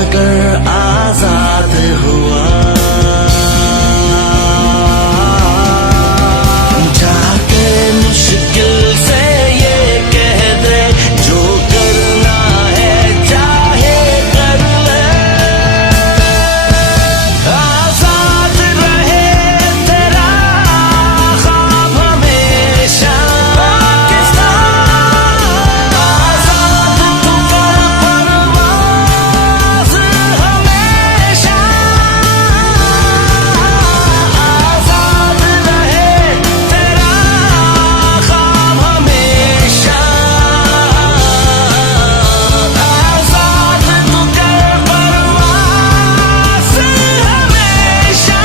अगर आजाद हुआ, जाके मुश्किल से ये कह दे, जो करना है चाहे कर ले। आजाद रहे तेरा ख्वाब हमेशा, आजाद तू कर परवाज़ हमेशा। आजाद रहे तेरा ख्वाब हमेशा, आजाद तू कर परवाज़ हमेशा।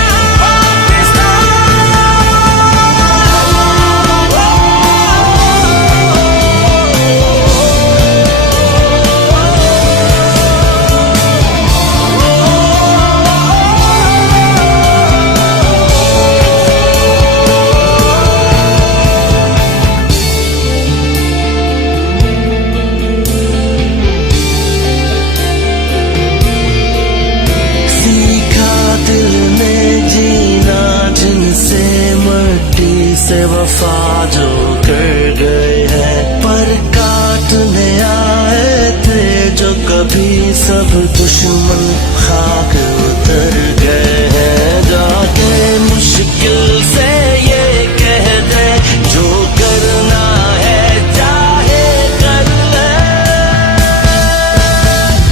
सीखा दिल ने जीना जिनसे मट्टी से वफा जो कर गए हैं, पर काटने आए थे जो कभी सब दुश्मन खाक उतर गए हैं। जाके मुश्किल से ये कह दे, जो करना है चाहे कर ले।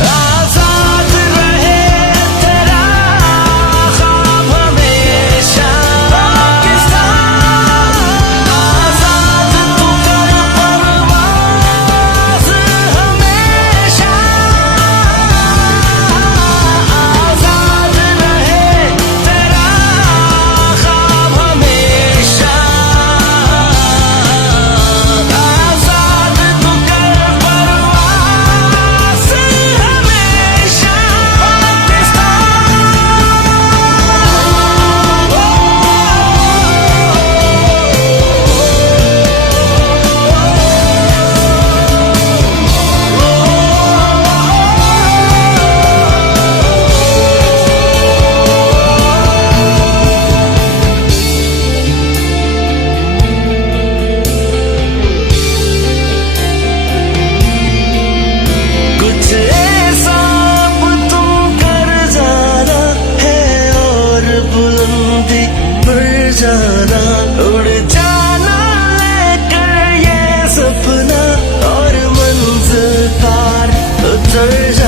आजाद रहे तेरा ख्वाब हमेशा, आजाद तू कर परवाज़ हमेशा। आजाद रहे तेरा ख्वाब हमेशा, आजाद तू कर परवाज़ हमेशा। कुछ ऐसा अब तुम कर जाना है और बुलंदी पर जाना, उड़ जाना लेकर ये सपना और मंजिल पार उतर जाना।